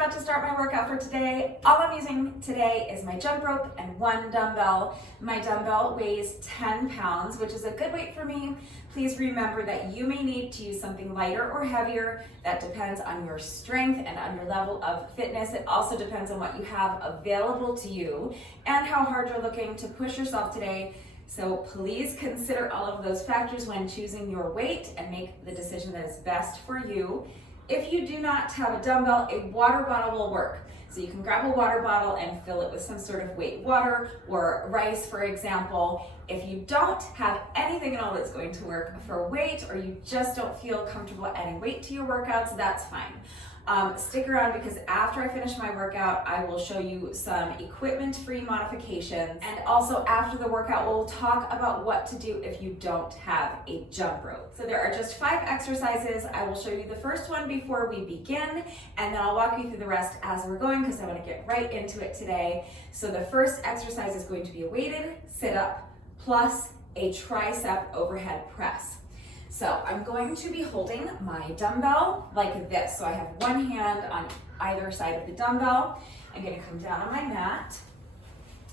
about to start my workout for today. All I'm using today is my jump rope and one dumbbell. My dumbbell weighs 10 pounds, which is a good weight for me. Please remember that you may need to use something lighter or heavier. That depends on your strength and on your level of fitness. It also depends on what you have available to you and how hard you're looking to push yourself today. So please consider all of those factors when choosing your weight and make the decision that is best for you. If you do not have a dumbbell, a water bottle will work. So you can grab a water bottle and fill it with some sort of weight water or rice, for example. If you don't have anything at all that's going to work for weight, or you just don't feel comfortable adding weight to your workouts, that's fine. Stick around because after I finish my workout, I will show you some equipment-free modifications. And also after the workout, we'll talk about what to do if you don't have a jump rope. So there are just 5 exercises. I will show you the first one before we begin, and then I'll walk you through the rest as we're going because I want to get right into it today. So the first exercise is going to be a weighted sit-up plus a tricep overhead press. So I'm going to be holding my dumbbell like this. So I have one hand on either side of the dumbbell. I'm going to come down on my mat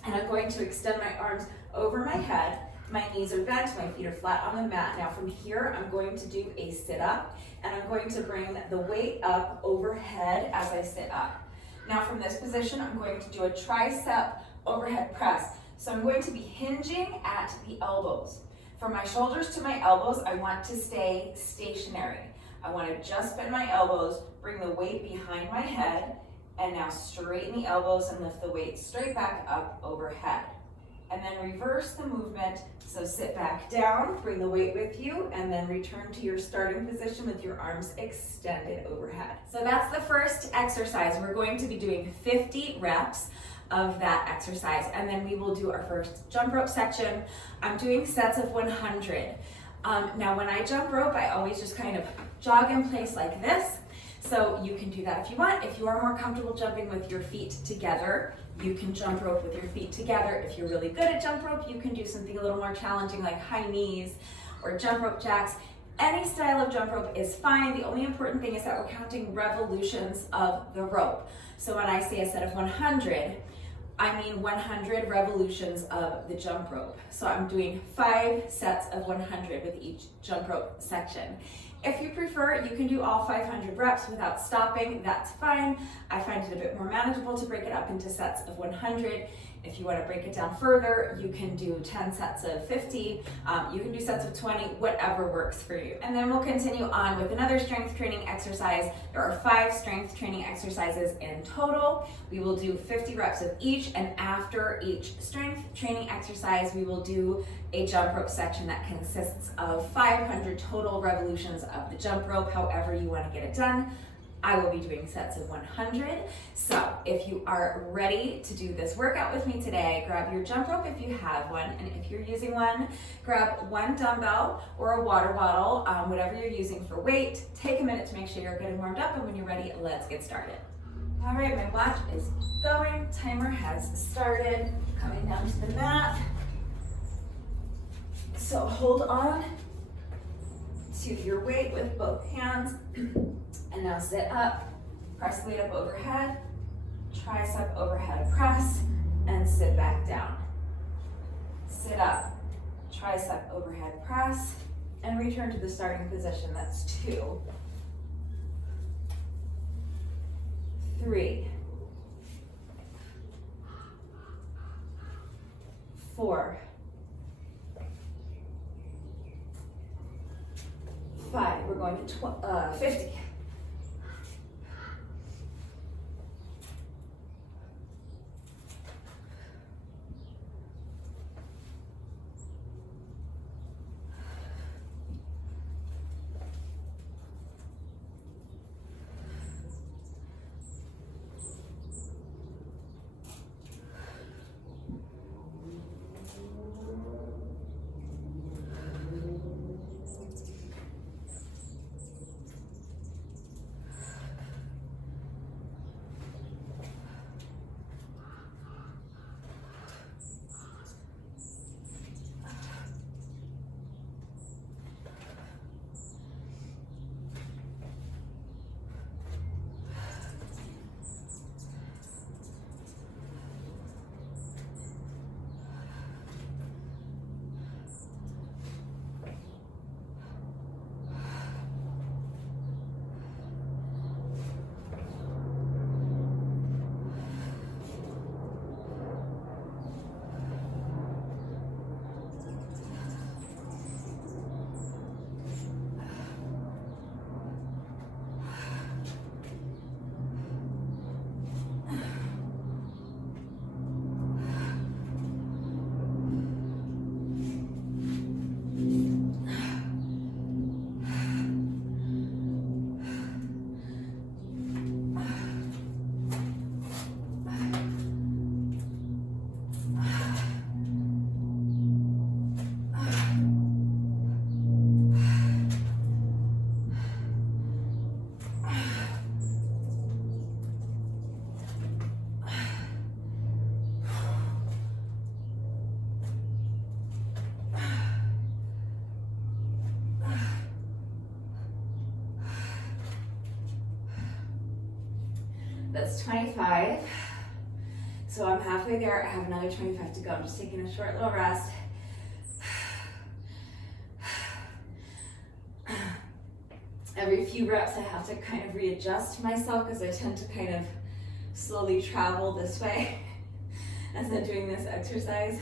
and I'm going to extend my arms over my head. My knees are bent, my feet are flat on the mat. Now from here, I'm going to do a sit up and I'm going to bring the weight up overhead as I sit up. Now from this position, I'm going to do a tricep overhead press. So I'm going to be hinging at the elbows. From my shoulders to my elbows, I want to stay stationary. I want to just bend my elbows, bring the weight behind my head, and now straighten the elbows and lift the weight straight back up overhead. And then reverse the movement, so sit back down, bring the weight with you, and then return to your starting position with your arms extended overhead. So that's the first exercise. We're going to be doing 50 reps of that exercise, and then we will do our first jump rope section. I'm doing sets of 100. Now when I jump rope, I always just kind of jog in place like this. So you can do that if you want. If you are more comfortable jumping with your feet together, you can jump rope with your feet together. If you're really good at jump rope, you can do something a little more challenging like high knees or jump rope jacks. Any style of jump rope is fine. The only important thing is that we're counting revolutions of the rope. So when I say a set of 100, I mean 100 revolutions of the jump rope. So I'm doing 5 sets of 100 with each jump rope section. If you prefer, you can do all 500 reps without stopping, that's fine. I find it a bit more manageable to break it up into sets of 100. If you want to break it down further, you can do 10 sets of 50, you can do sets of 20, whatever works for you. And then we'll continue on with another strength training exercise. There are 5 strength training exercises in total. We will do 50 reps of each, and after each strength training exercise, we will do a jump rope section that consists of 500 total revolutions of the jump rope, however you want to get it done. I will be doing sets of 100. So if you are ready to do this workout with me today, grab your jump rope if you have one, and if you're using one, grab one dumbbell or a water bottle, whatever you're using for weight. Take a minute to make sure you're getting warmed up, and when you're ready, let's get started. All right, my watch is going, timer has started, coming down to the mat. So hold on to your weight with both hands. And now sit up, press weight up overhead, tricep overhead press, and sit back down. Sit up, tricep overhead press, and return to the starting position. That's 2, 3, 4, 5. We're going to 50. 40. That's 25. So I'm halfway there. I have another 25 to go. I'm just taking a short little rest. Every few reps I have to kind of readjust myself because I tend to kind of slowly travel this way as I'm doing this exercise.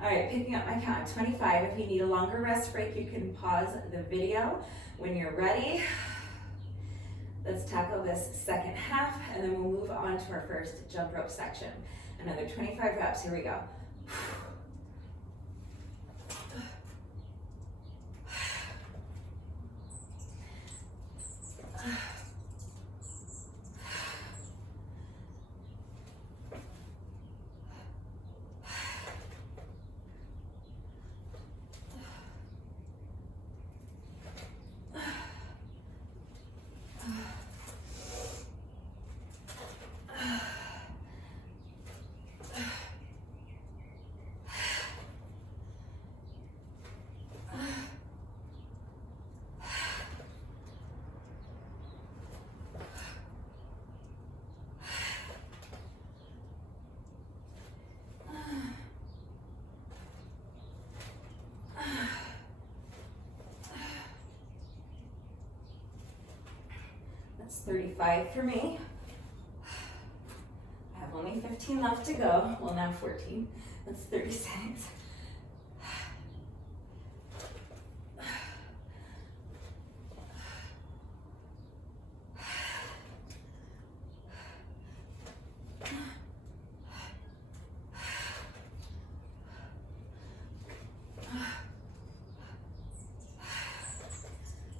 All right, picking up my count at 25. If you need a longer rest break, you can pause the video when you're ready. Let's tackle this second half, and then we'll move on to our first jump rope section. Another 25 reps, here we go. That's 35 for me. I have only 15 left to go. Well, now 14. That's 36.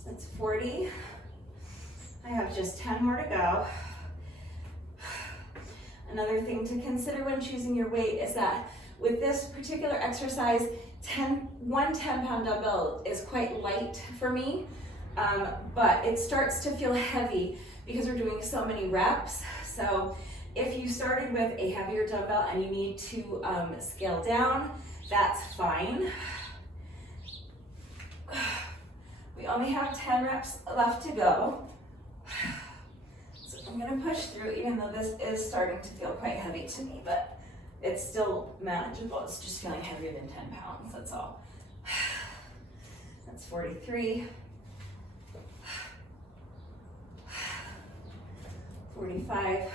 That's 40. I have just 10 more to go. Another thing to consider when choosing your weight is that with this particular exercise, one 10-pound dumbbell is quite light for me, but it starts to feel heavy because we're doing so many reps. So if you started with a heavier dumbbell and you need to scale down, that's fine. We only have 10 reps left to go. So I'm gonna push through, even though this is starting to feel quite heavy to me, but it's still manageable. It's just feeling heavier than 10 pounds, that's all. That's 43. 45.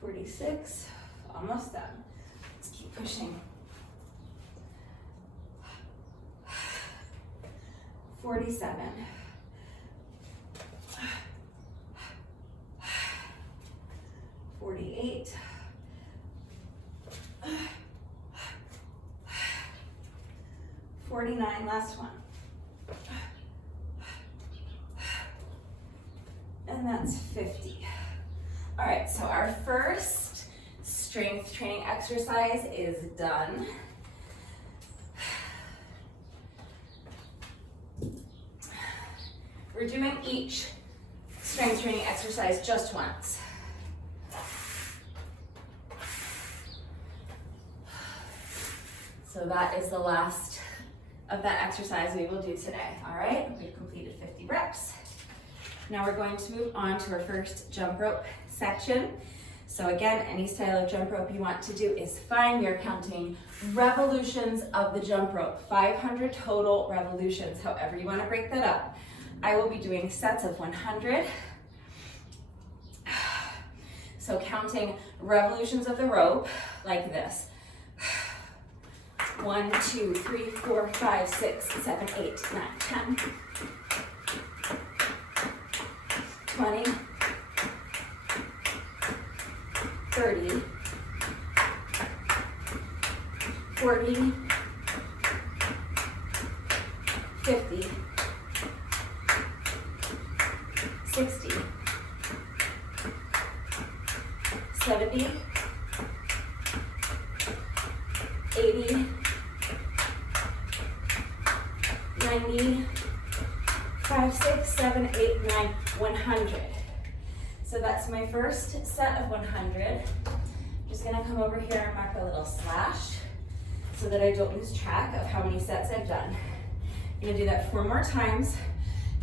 46. Almost done. Let's keep pushing. 47. 48. 49, last one. And that's 50. All right, so our first strength training exercise is done. We're doing each strength training exercise just once. So that is the last of that exercise we will do today, all right? We've completed 50 reps. Now we're going to move on to our first jump rope section. So again, any style of jump rope you want to do is fine. We are counting revolutions of the jump rope, 500 total revolutions, however you want to break that up. I will be doing sets of 100. So counting revolutions of the rope like this. 1, 2, 3, 4, 5, 6, 7, 8, 9, 10, 20, 30, 40, 50, 60, 70, 80, 90, 5, 6, 7, 8, 9, 100. So that's my first set of 100. I'm just gonna come over here and mark a little slash so that I don't lose track of how many sets I've done. I'm gonna do that 4 more times.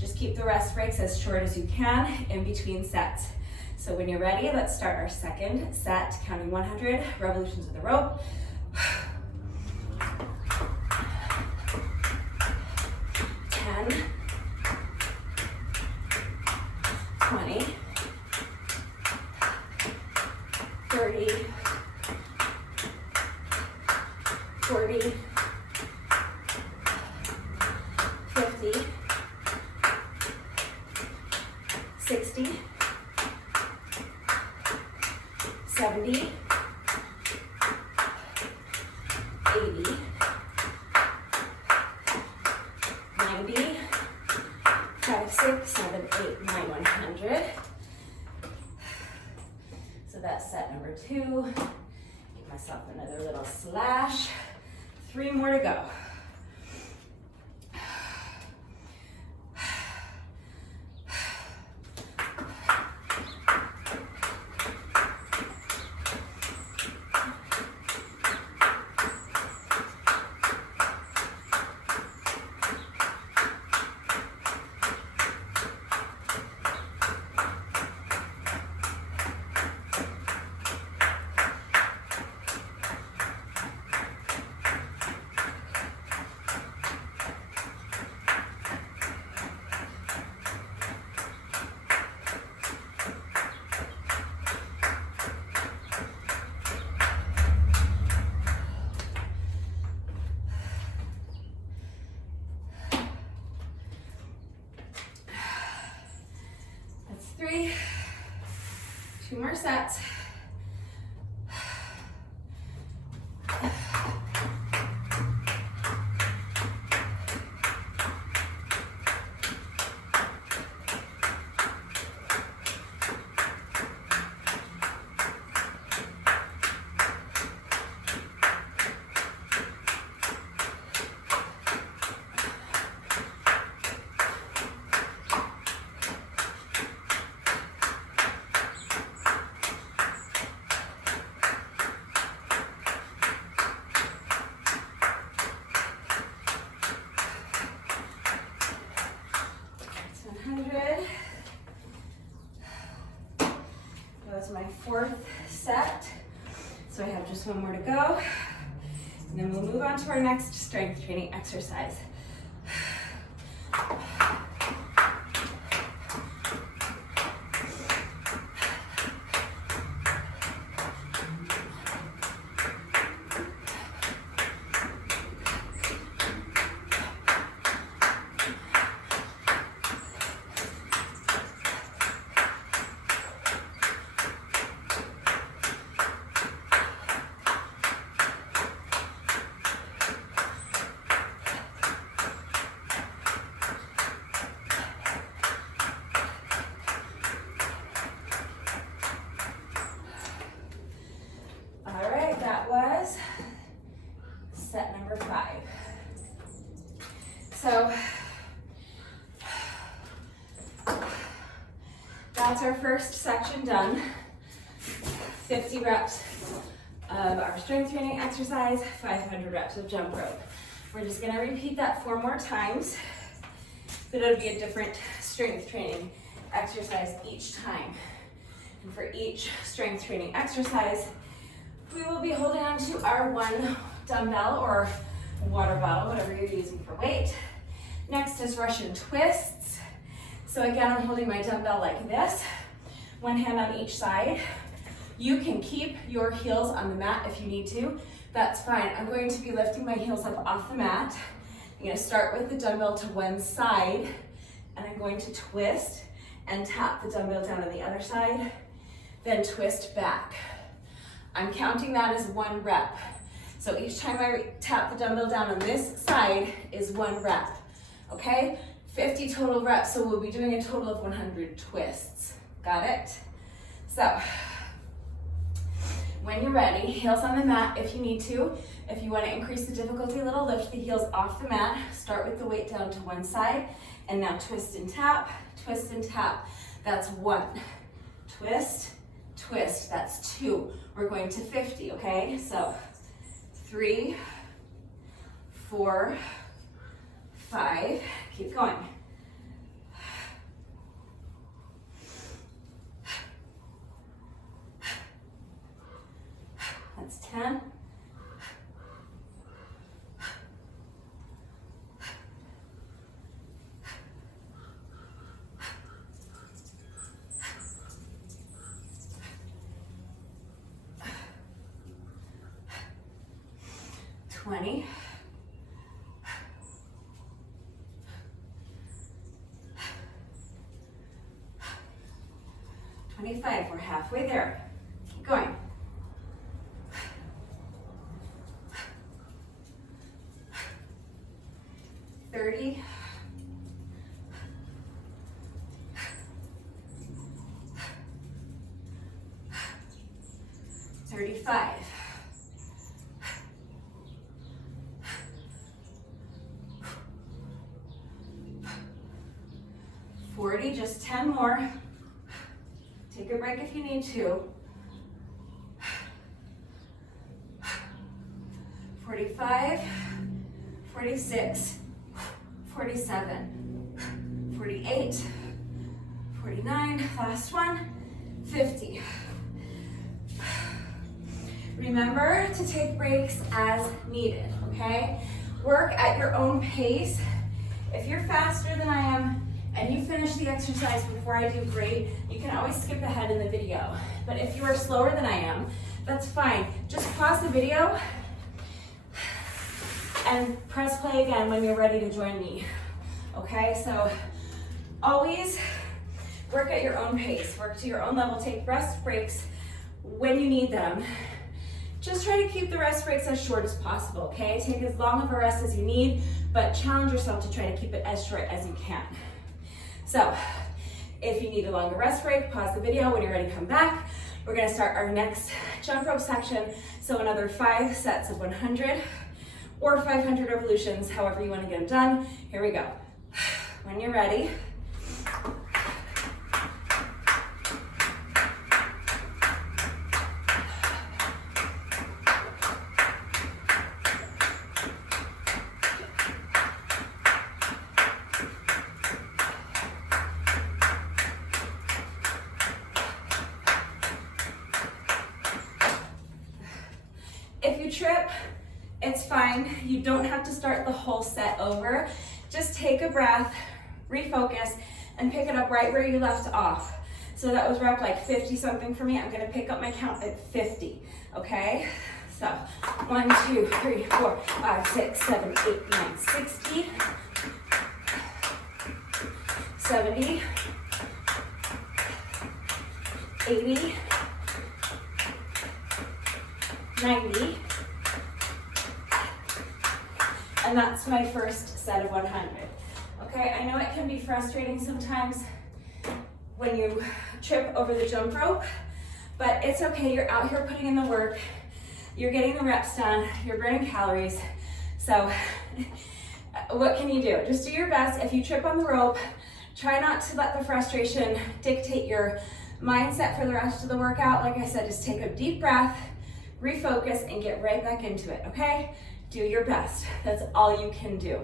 Just keep the rest breaks as short as you can in between sets. So when you're ready, let's start our second set, counting 100 revolutions of the rope. 10, 20, 30, 40, 50, 60, 70, 80, 90, 5, 6, 7, 8, 9, 100. So that's set number 2. Give myself another little slash. 3 more to go. That's 3. 2 more sets. That was my 4th set. So I have just 1 more to go. And then we'll move on to our next strength training exercise. That was set number 5. So that's our first section done. 50 reps of our strength training exercise, 500 reps of jump rope. We're just gonna repeat that 4 more times, but it'll be a different strength training exercise each time. And for each strength training exercise, we will be holding on to our 1 dumbbell or water bottle, whatever you're using for weight. Next is Russian twists. So again, I'm holding my dumbbell like this, 1 hand on each side. You can keep your heels on the mat if you need to. That's fine. I'm going to be lifting my heels up off the mat. I'm going to start with the dumbbell to one side, and I'm going to twist and tap the dumbbell down on the other side, then twist back. I'm counting that as 1 rep. So each time I tap the dumbbell down on this side is 1 rep, okay? 50 total reps, so we'll be doing a total of 100 twists. Got it? So, when you're ready, heels on the mat if you need to. If you want to increase the difficulty a little, lift the heels off the mat, start with the weight down to one side, and now twist and tap, twist and tap. That's 1. Twist, twist, that's 2. We're going to 50, okay? So 3, 4, 5, keep going. 20. 25, we're halfway there. Keep going. 30. 35. 40, just 10 more. Take a break if you need to. 45, 46, 47, 48, 49, last one, 50. Remember to take breaks as needed, okay? Work at your own pace. If you're faster than I am and you finish the exercise before I do, great. You can always skip ahead in the video. But if you are slower than I am, that's fine. Just pause the video and press play again when you're ready to join me. Okay, so always work at your own pace. Work to your own level. Take rest breaks when you need them. Just try to keep the rest breaks as short as possible, okay? Take as long of a rest as you need, but challenge yourself to try to keep it as short as you can. So, if you need a longer rest break, pause the video. When you're ready, come back. We're gonna start our next jump rope section. So another 5 sets of 100 or 500 revolutions, however you wanna get them done. Here we go. When you're ready, if you trip, it's fine. You don't have to start the whole set over. Just take a breath, refocus, and pick it up right where you left off. So that was rep like 50 something for me. I'm gonna pick up my count at 50, okay? So 1, 2, 3, 4, 5, 6, 7, 8, 9, 60, 70, 80, 90, and that's my first set of 100. Okay, I know it can be frustrating sometimes when you trip over the jump rope, but it's okay. You're out here putting in the work. You're getting the reps done. You're burning calories. So what can you do? Just do your best. If you trip on the rope, try not to let the frustration dictate your mindset for the rest of the workout. Like I said, just take a deep breath, refocus, and get right back into it, okay? Do your best. That's all you can do,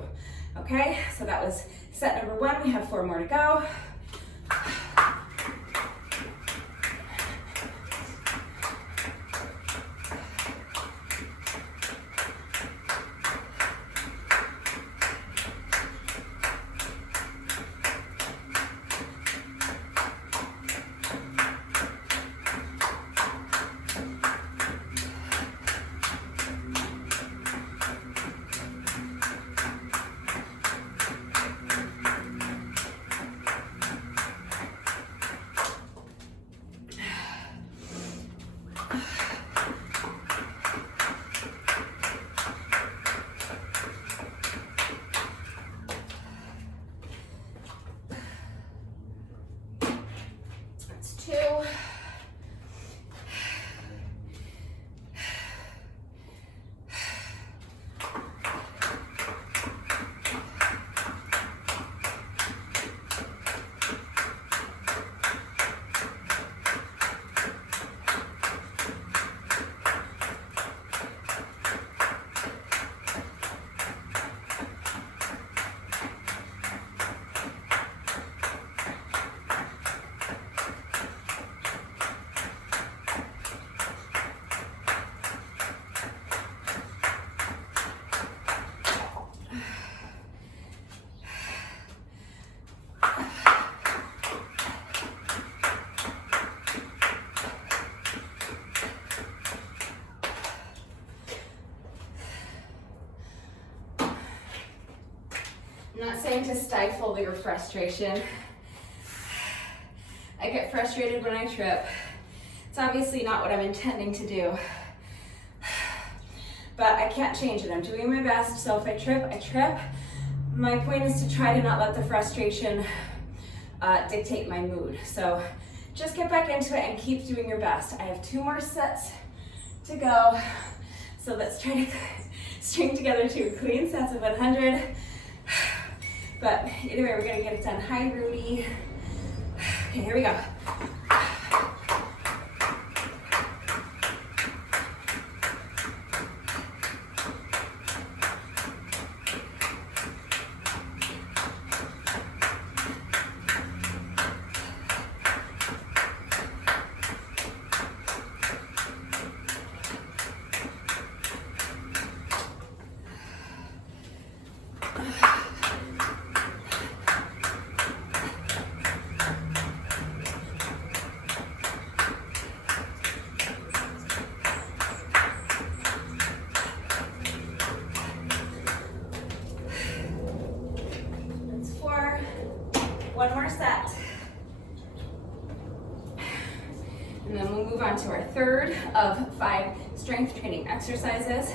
okay? So that was set number 1. We have 4 more to go. That's 2. trying to stifle your frustration. I get frustrated when I trip. It's obviously not what I'm intending to do, but I can't change it. I'm doing my best, so if I trip, I trip. My point is to try to not let the frustration dictate my mood. So just get back into it and keep doing your best. I have 2 more sets to go. So let's try to string together 2 clean sets of 100. But either way, we're gonna get it done. Hi, Rudy. Okay, here we go. One more set. And then we'll move on to our third of 5 strength training exercises.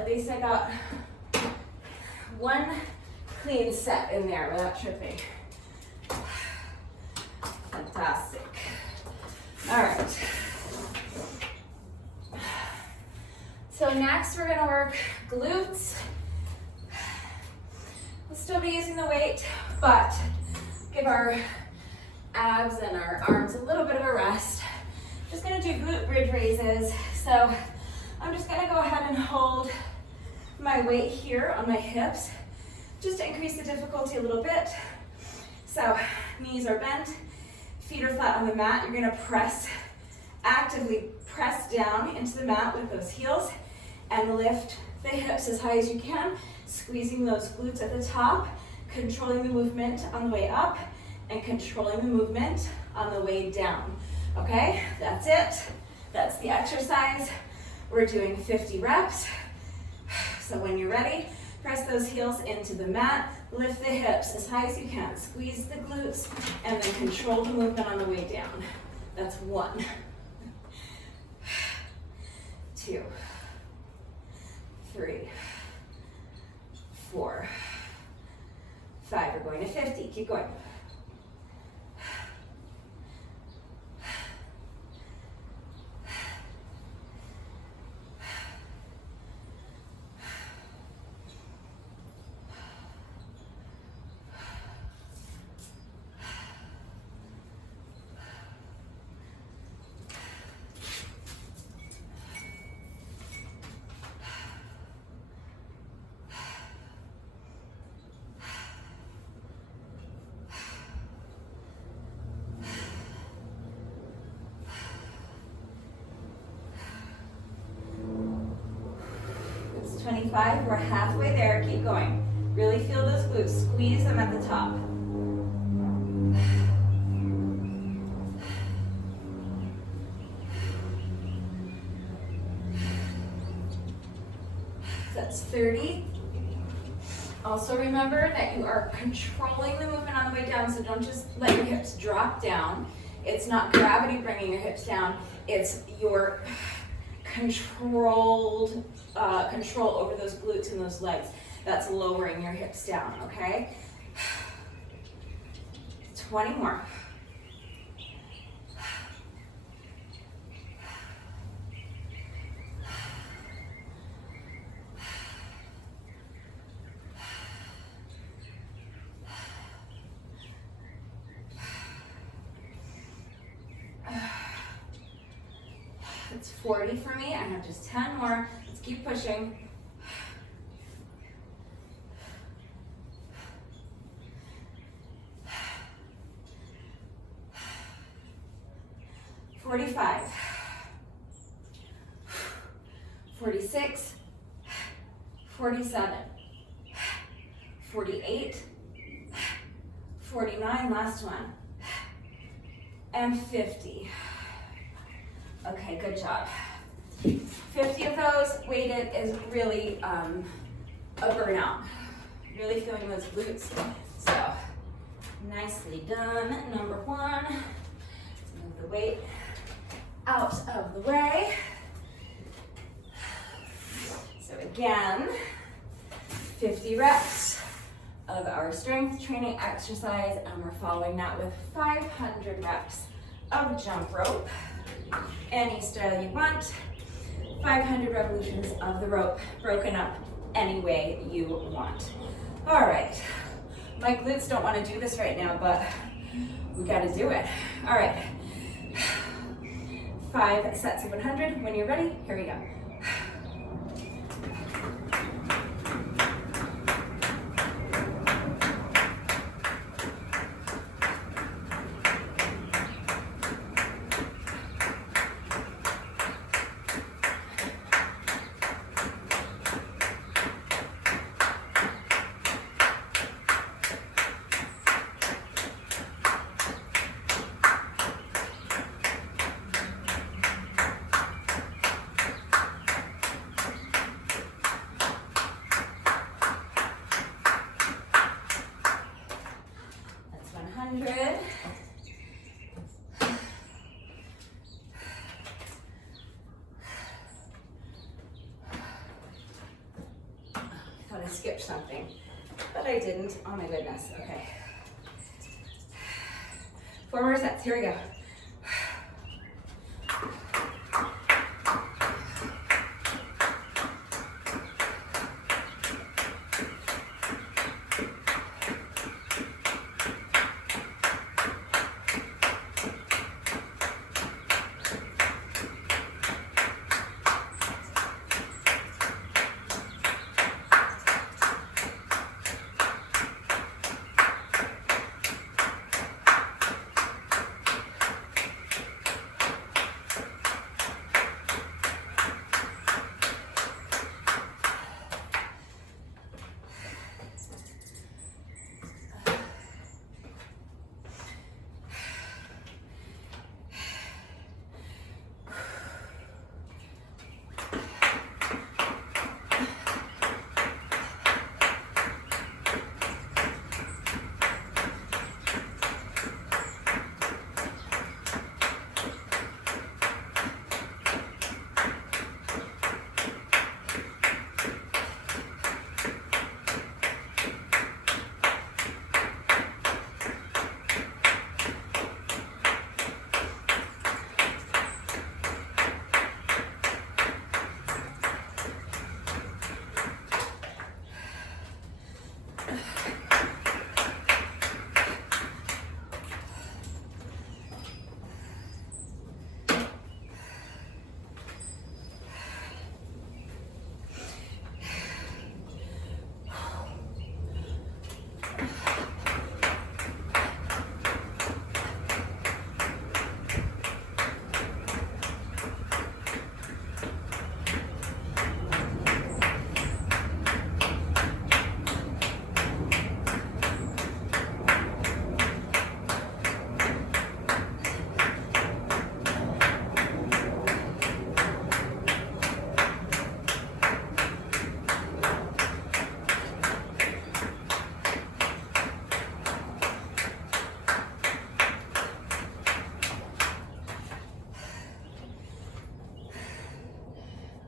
At least I got 1 clean set in there without tripping. Fantastic. All right. So next we're gonna work glutes. We'll still be using the weight, but give our abs and our arms a little bit of a rest. Just gonna do glute bridge raises. So I'm just gonna go ahead and hold my weight here on my hips, just to increase the difficulty a little bit. So knees are bent, feet are flat on the mat. You're gonna actively press down into the mat with those heels and lift the hips as high as you can, squeezing those glutes at the top, controlling the movement on the way up and controlling the movement on the way down. Okay, that's it. That's the exercise. We're doing 50 reps. So when you're ready, press those heels into the mat, lift the hips as high as you can, squeeze the glutes, and then control the movement on the way down. That's 1, 2, 3, 4, 5. We're going to 50. Keep going. It's 25, we're halfway there, keep going. Really feel those glutes, squeeze them at the top. That's 30. Also remember that you are controlling the movement on the way down, so don't just let your hips drop down. It's not gravity bringing your hips down, it's your control over those glutes and those legs. That's lowering your hips down, okay? 20 more. It's 40 for me. I have just 10 more. Let's keep pushing. 45, 46, 47, 48, 49, last one, and 50. Okay, good job. 50 of those weighted is really a burnout. Really feeling those glutes. So, nicely done. Number one. Let's move the weight out of the way. So again, 50 reps of our strength training exercise, and we're following that with 500 reps of jump rope. Any style you want. 500 revolutions of the rope, broken up any way you want. All right, my glutes don't want to do this right now, but we got to do it. All right, 5 sets of 100. When you're ready, here we go. Skipped something, but I didn't. Oh my goodness. Okay. 4 more sets. Here we go.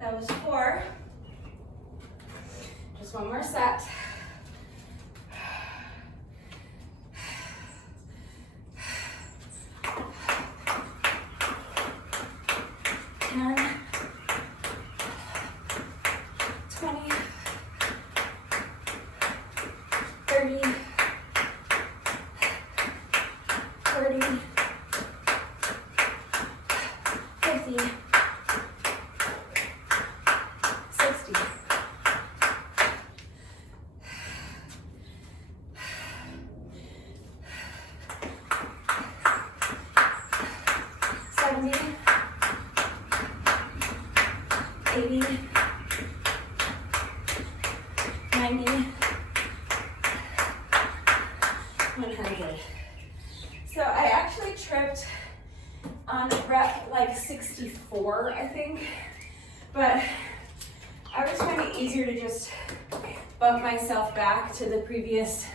That was 4. Just one more set. 80, 90, 100. So I actually tripped on rep like 64, I think, but I was finding it easier to just bump myself back to the previous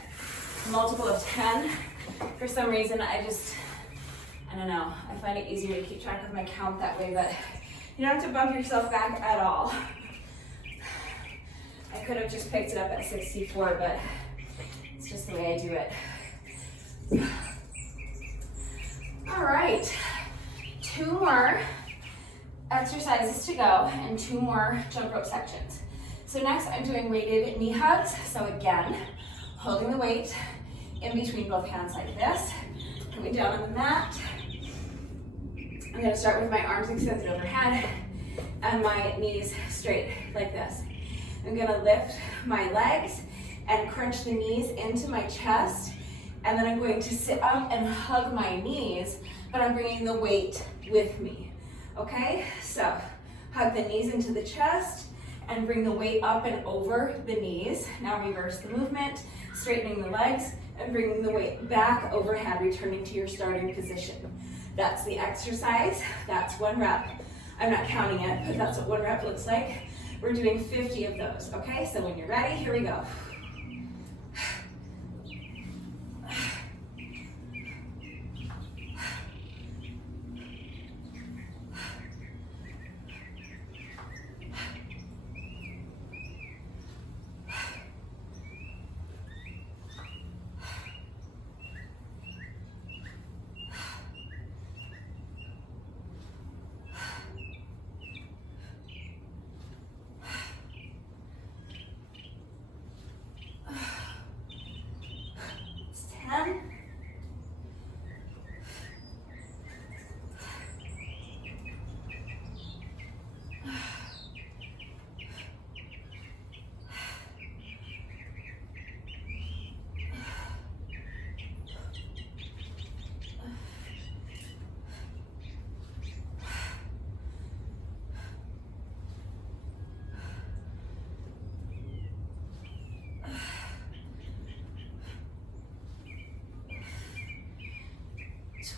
multiple of 10. For some reason, I don't know, I find it easier to keep track of my count that way, but you don't have to bump yourself back at all. I could have just picked it up at 64, but it's just the way I do it. All right, 2 more exercises to go and 2 more jump rope sections. So next I'm doing weighted knee hugs. So again, holding the weight in between both hands like this, coming down on the mat. I'm gonna start with my arms extended overhead and my knees straight like this. I'm gonna lift my legs and crunch the knees into my chest, and then I'm going to sit up and hug my knees, but I'm bringing the weight with me, okay? So hug the knees into the chest and bring the weight up and over the knees. Now reverse the movement, straightening the legs and bringing the weight back overhead, returning to your starting position. That's the exercise. That's 1 rep. I'm not counting it, but that's what 1 rep looks like. We're doing 50 of those, okay? So when you're ready, here we go.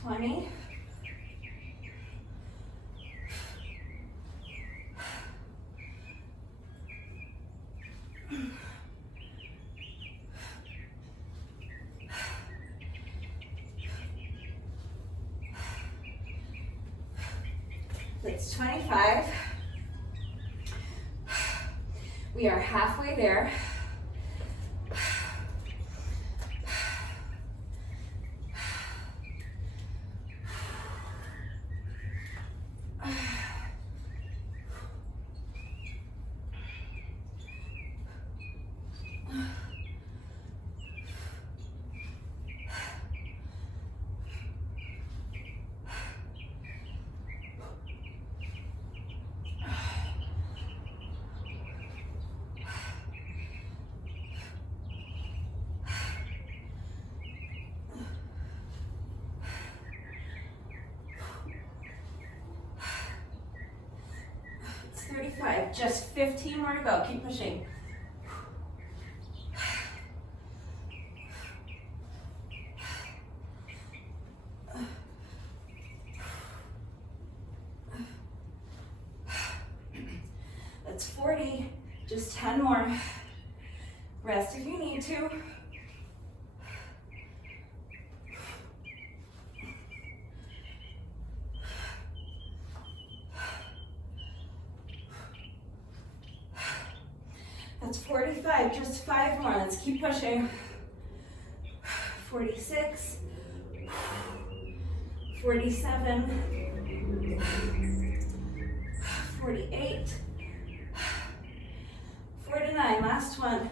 Twenty. That's 25. We are halfway there. It's 35, just 15 more to go. Keep pushing. That's 40, just 10 more. Rest if you need to. That's 45, just 5 more. Let's keep pushing. 46, 47, 48, 49, last one.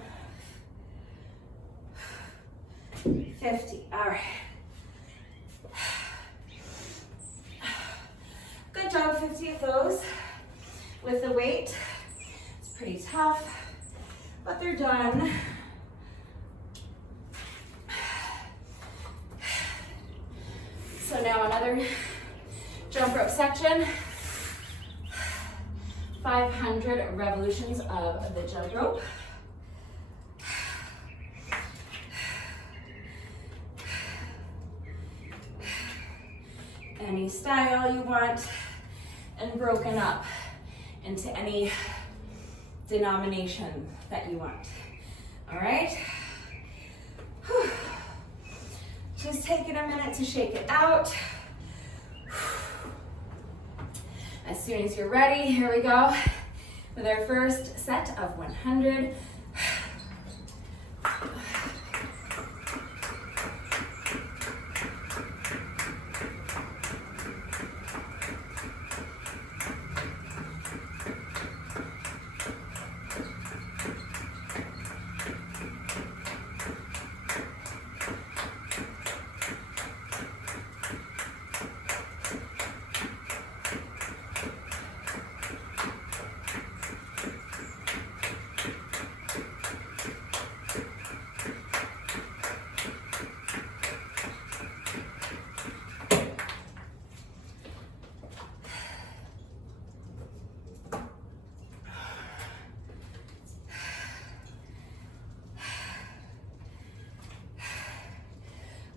50, all right. Good job, 50 of those with the weight. It's pretty tough, but they're done. So now another jump rope section. 500 revolutions of the jump rope. Any style you want, and broken up into any denomination that you want. All right? Whew. Just taking a minute to shake it out. As soon as you're ready, here we go with our first set of 100.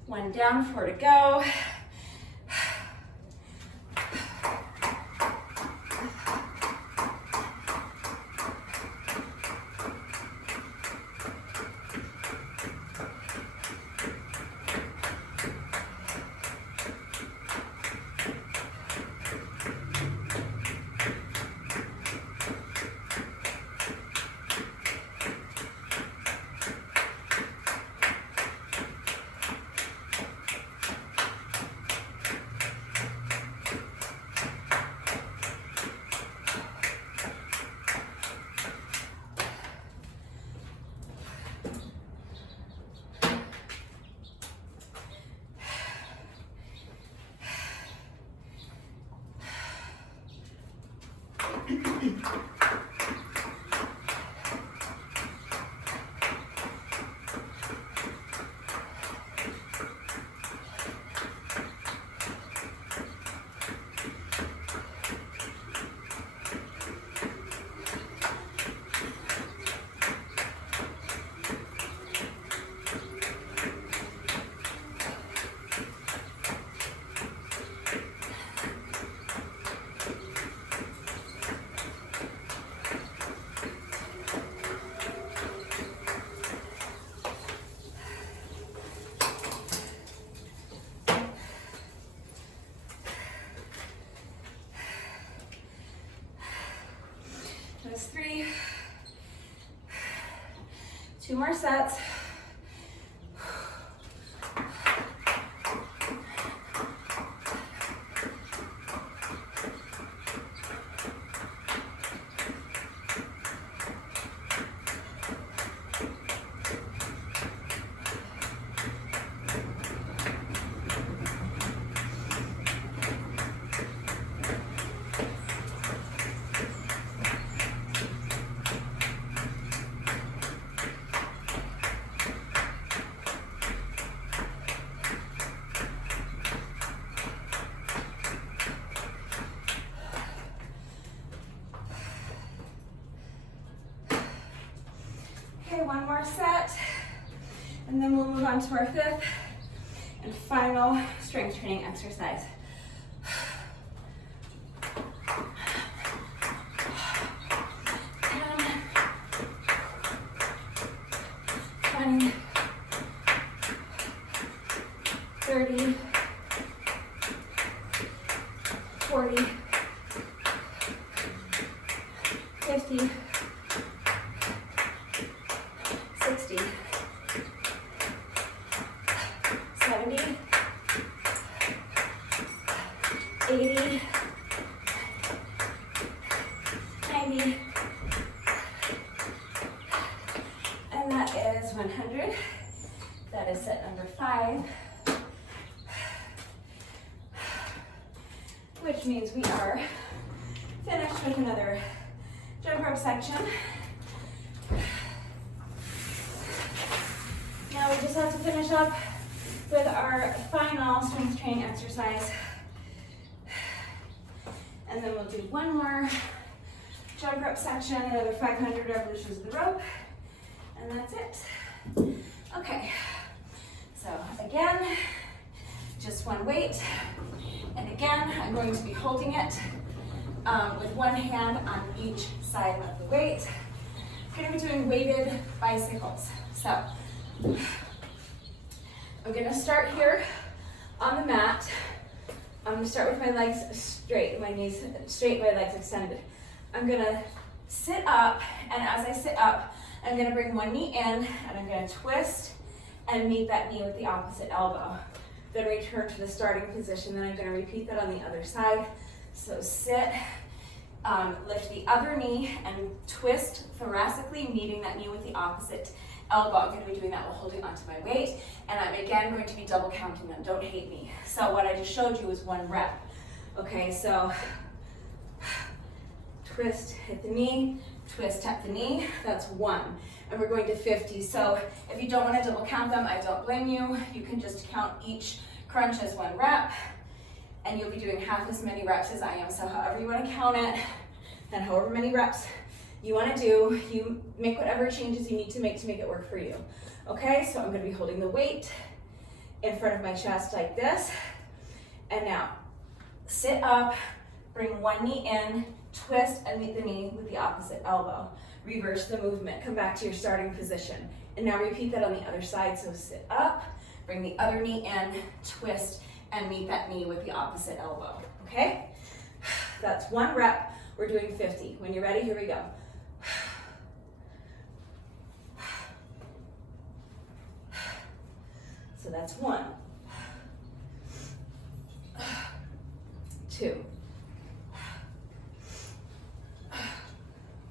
One down, 4 to go. That's 3. 2 more sets. One more set, and then we'll move on to our 5th and final strength training exercise. 20, 30, 40, 50, 60, 70, 80, 90, and that is 100. That is set number 5, which means we are finished with another jump rope section. Now we just have to finish up with our final strength training exercise. And then we'll do one more jump of rep section, another 500 revolutions of the rope, and that's it. Okay, so again, just one weight, and again, I'm going to be holding it with one hand on each side of the weight. I'm going to be doing weighted bicycles. So I'm going to start here on the mat. I'm going to start with my legs straight, my knees straight, my legs extended. I'm going to sit up, and as I sit up, I'm going to bring one knee in, and I'm going to twist and meet that knee with the opposite elbow. Then return to the starting position, then I'm going to repeat that on the other side. So sit, lift the other knee, and twist thoracically, meeting that knee with the opposite elbow. I'm going to be doing that while holding onto my weight, and I'm again going to be double counting them. Don't hate me. So what I just showed you was one rep. Okay, so twist, hit the knee, twist, tap the knee, that's one. And we're going to 50. So if you don't want to double count them, I don't blame you. You can just count each crunch as one rep, and you'll be doing half as many reps as I am. So however you want to count it, and however many reps you want to do, you make whatever changes you need to make it work for you. Okay, so I'm going to be holding the weight in front of my chest like this. And now, sit up, bring one knee in, twist, and meet the knee with the opposite elbow. Reverse the movement, come back to your starting position. And now repeat that on the other side. So sit up, bring the other knee in, twist, and meet that knee with the opposite elbow, okay? That's one rep, we're doing 50. When you're ready, here we go. So that's 1, 2,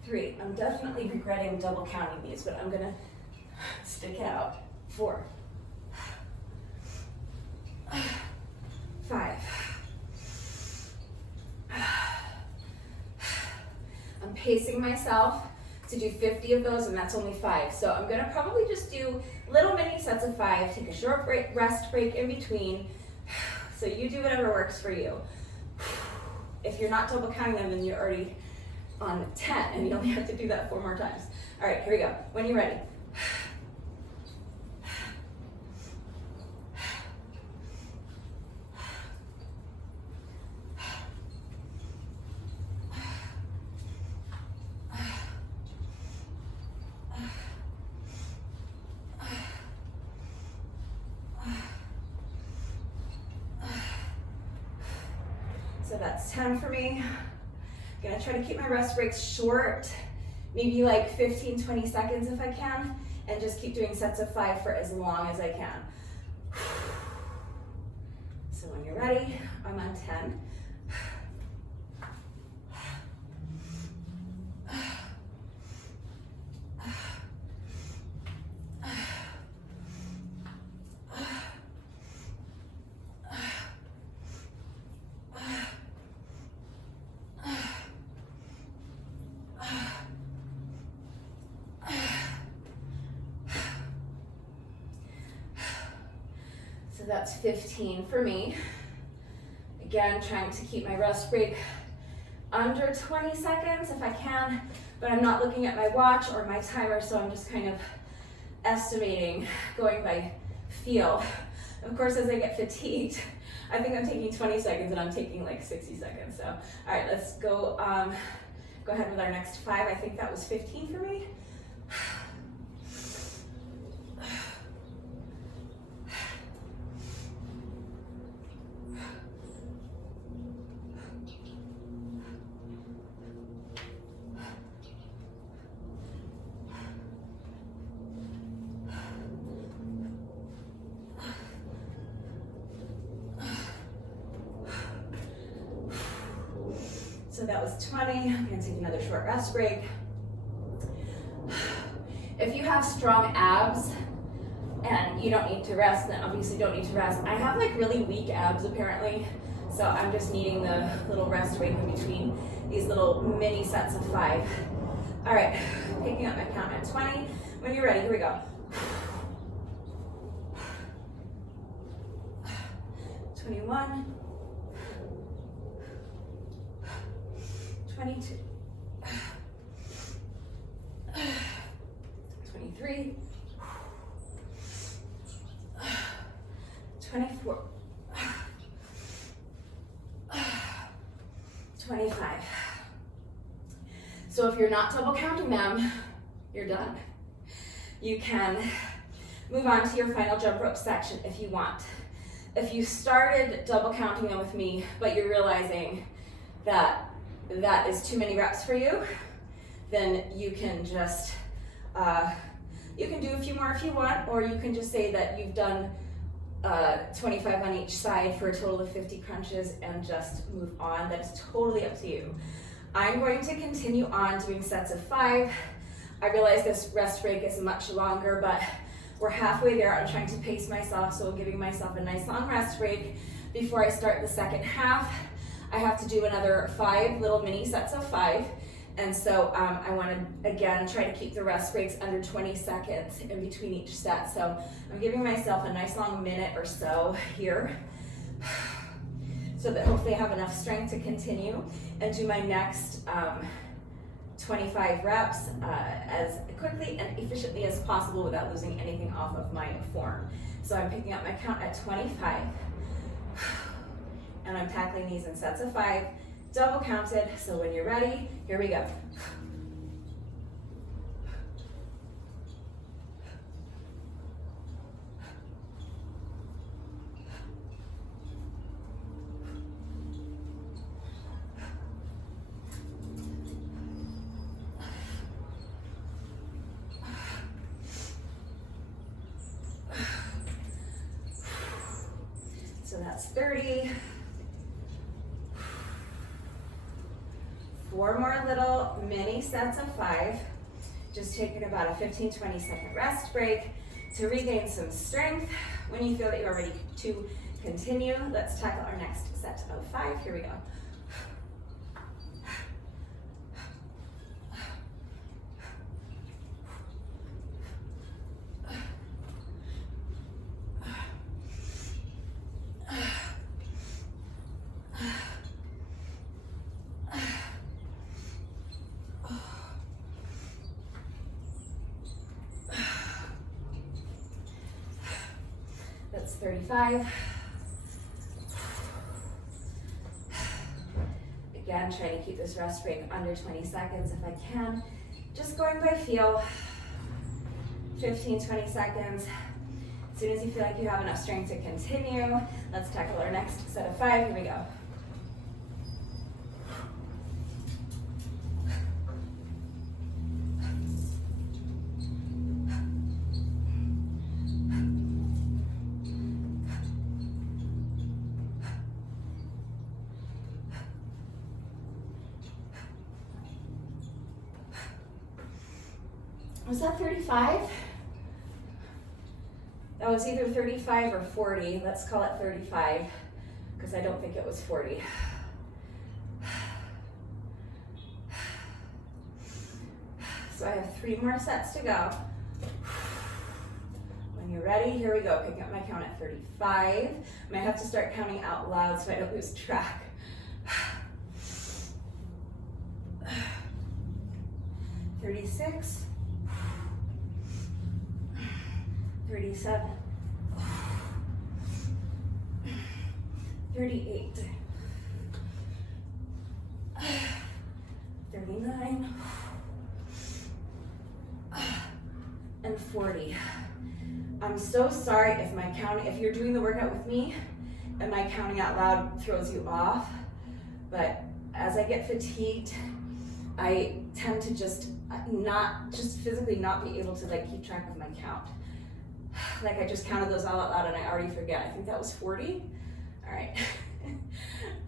3. I'm definitely regretting double counting these, but I'm gonna stick it out. 4, 5. I'm pacing myself to do 50 of those, and that's only 5. So I'm gonna probably just do little mini sets of 5, take a short break, rest break in between. So you do whatever works for you. If you're not double counting them, then you're already on 10, and you only have to do that 4 more times. All right, here we go. When you're ready. So that's 10 for me. I'm gonna try to keep my rest breaks short, maybe like 15, 20 seconds if I can, and just keep doing sets of 5 for as long as I can. So when you're ready, I'm on 10. So that's 15 for me. Again, trying to keep my rest break under 20 seconds if I can, but I'm not looking at my watch or my timer, so I'm just kind of estimating, going by feel. Of course, as I get fatigued, I think I'm taking 20 seconds and I'm taking like 60 seconds. So, all right, let's go ahead with our next 5. I think that was 15 for me. So that was 20. I'm gonna take another short rest break. If you have strong abs and you don't need to rest, then obviously don't need to rest. I have like really weak abs apparently, so I'm just needing the little rest break in between these little mini sets of 5. All right, picking up my count at 20. When you're ready, here we go. 21. 22, 23, 24, 25. So if you're not double counting them, you're done. You can move on to your final jump rope section if you want. If you started double counting them with me, but you're realizing that that is too many reps for you, then you can just, you can do a few more if you want, or you can just say that you've done 25 on each side for a total of 50 crunches and just move on. That is totally up to you. I'm going to continue on doing sets of 5. I realize this rest break is much longer, but we're halfway there. I'm trying to pace myself, so I'm giving myself a nice long rest break before I start the second half. I have to do another 5 little mini sets of 5. And so I want to, again, try to keep the rest breaks under 20 seconds in between each set. So I'm giving myself a nice long minute or so here so that hopefully I have enough strength to continue and do my next 25 reps as quickly and efficiently as possible without losing anything off of my form. So I'm picking up my count at 25. And I'm tackling these in sets of 5, double counted. So when you're ready, here we go. So that's 30. 4 more little mini sets of 5. Just taking about a 15-20 second rest break to regain some strength. When you feel that you're ready to continue, let's tackle our next set of 5. Here we go. That's 35. Again, try to keep this rest break under 20 seconds if I can. Just going by feel. 15-20 seconds. As soon as you feel like you have enough strength to continue, let's tackle our next set of 5. Here we go. Was that 35? That was either 35 or 40. Let's call it 35 because I don't think it was 40. So I have 3 more sets to go. When you're ready, here we go. Picking up my count at 35. I might have to start counting out loud so I don't lose track. 36. 37, 38, 39, and 40. I'm so sorry if you're doing the workout with me and my counting out loud throws you off, but as I get fatigued, I tend to just physically not be able to keep track of my count. Like I just counted those all out loud and I already forget. I think that was 40. All right.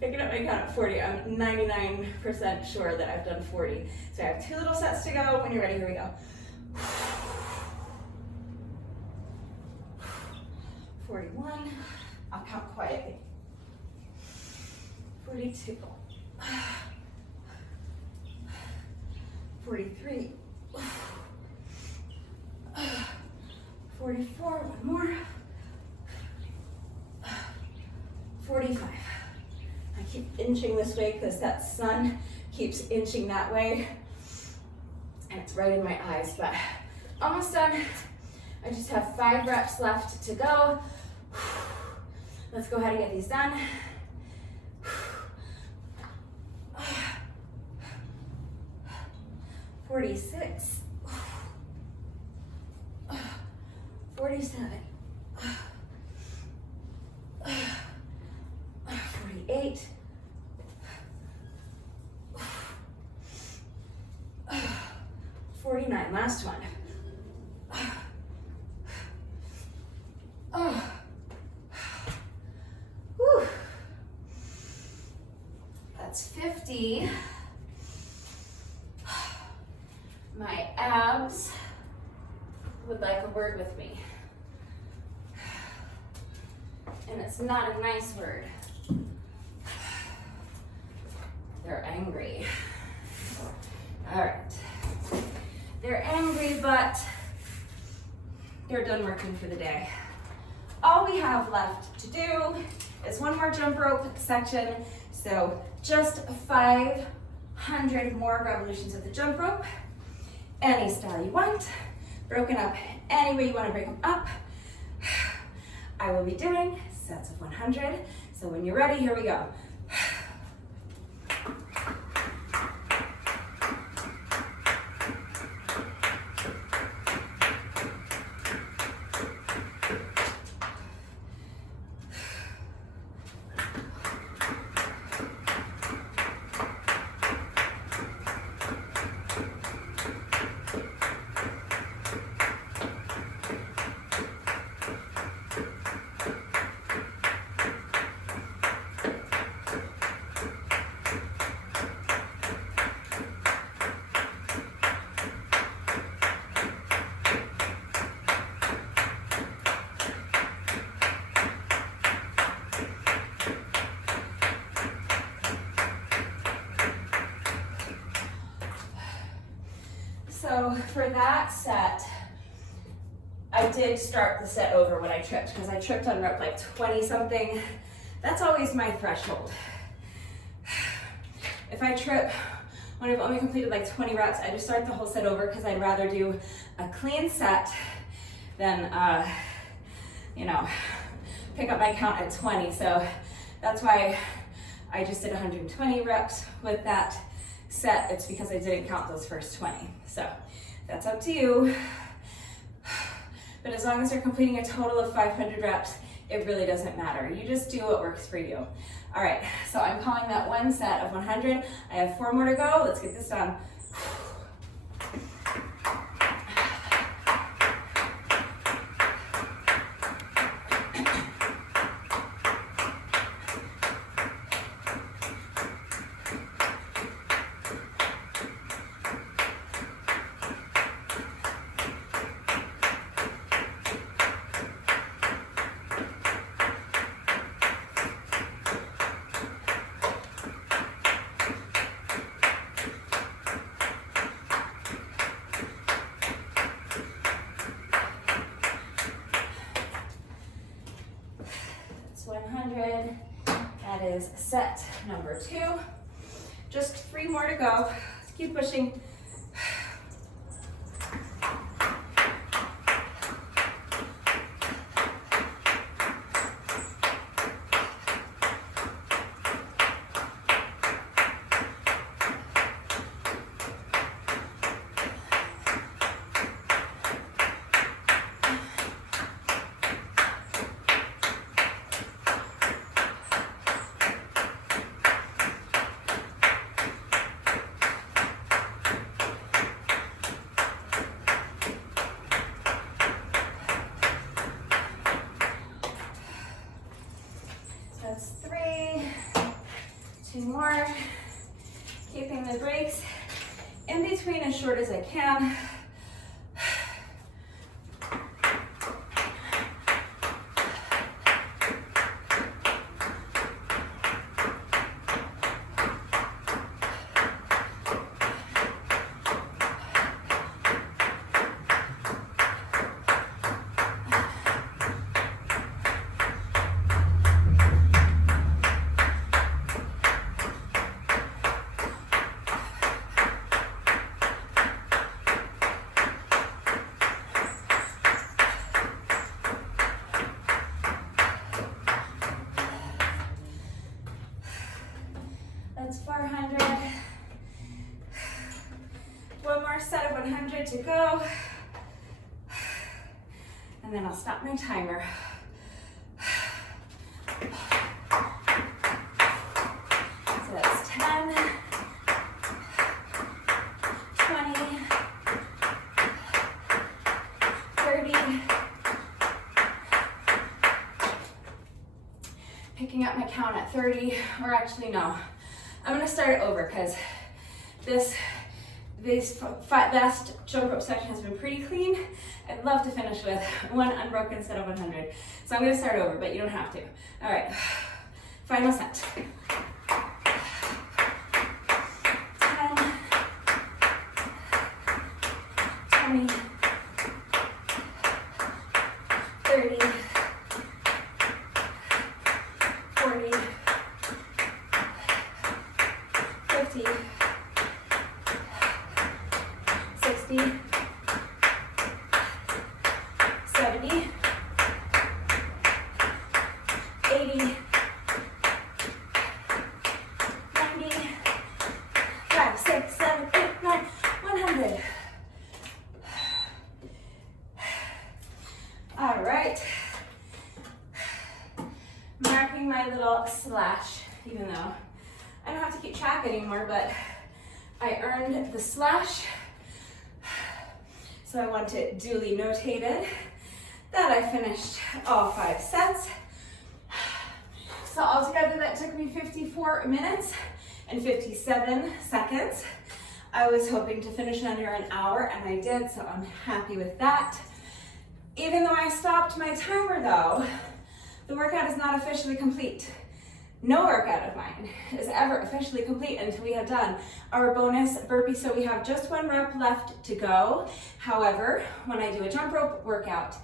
Picking up my count at 40. I'm 99% sure that I've done 40. So I have 2 little sets to go. When you're ready, here we go. 41. I'll count quietly. 42. 43. 44, one more. 45. I keep inching this way because that sun keeps inching that way. And it's right in my eyes, but Almost done. I just have 5 reps left to go. Let's go ahead and get these done. 46, 47, 48, 49, last one. Whew. That's 50. My abs would like a word with me. And it's not a nice word. They're angry. All right. They're angry, but they're done working for the day. All we have left to do is one more jump rope section. So just 500 more revolutions of the jump rope. Any style you want, broken up any way you want to break them up. I will be doing sets of 100. So when you're ready, here we go. So for that set, I did start the set over when I tripped, because I tripped on rep like 20 something. That's always my threshold. If I trip when I've only completed like 20 reps, I just start the whole set over, because I'd rather do a clean set than, pick up my count at 20. So that's why I just did 120 reps with that set. It's because I didn't count those first 20. So that's up to you. But as long as you're completing a total of 500 reps, it really doesn't matter. You just do what works for you. All right, so I'm calling that one set of 100. I have 4 more to go. Let's get this done. That's 100. That is set number 2. Just 3 more to go. Let's keep pushing. That's 3, 2 more. Keeping the breaks in between as short as I can. more set of 100 to go. And then I'll stop my timer. So that's 10, 20, 30. Picking up my count at 30, or actually no. I'm gonna start it over because this last jump rope section has been pretty clean. I'd love to finish with one unbroken set of 100. So I'm gonna start over, but you don't have to. All right, final set. 10, 20, 30, 40, 50, 60, 70, 80, 90, 5, 6, 7, 8, 9, 100. All right. Marking my little slash, even though I don't have to keep track anymore, but I earned the slash. So I want it duly notated that I finished all 5 sets. So altogether that took me 54 minutes and 57 seconds. I was hoping to finish under an hour and I did, so I'm happy with that. Even though I stopped my timer though, the workout is not officially complete. No workout of mine is ever officially complete until we have done our bonus burpee. So we have just 1 rep left to go. However, when I do a jump rope workout,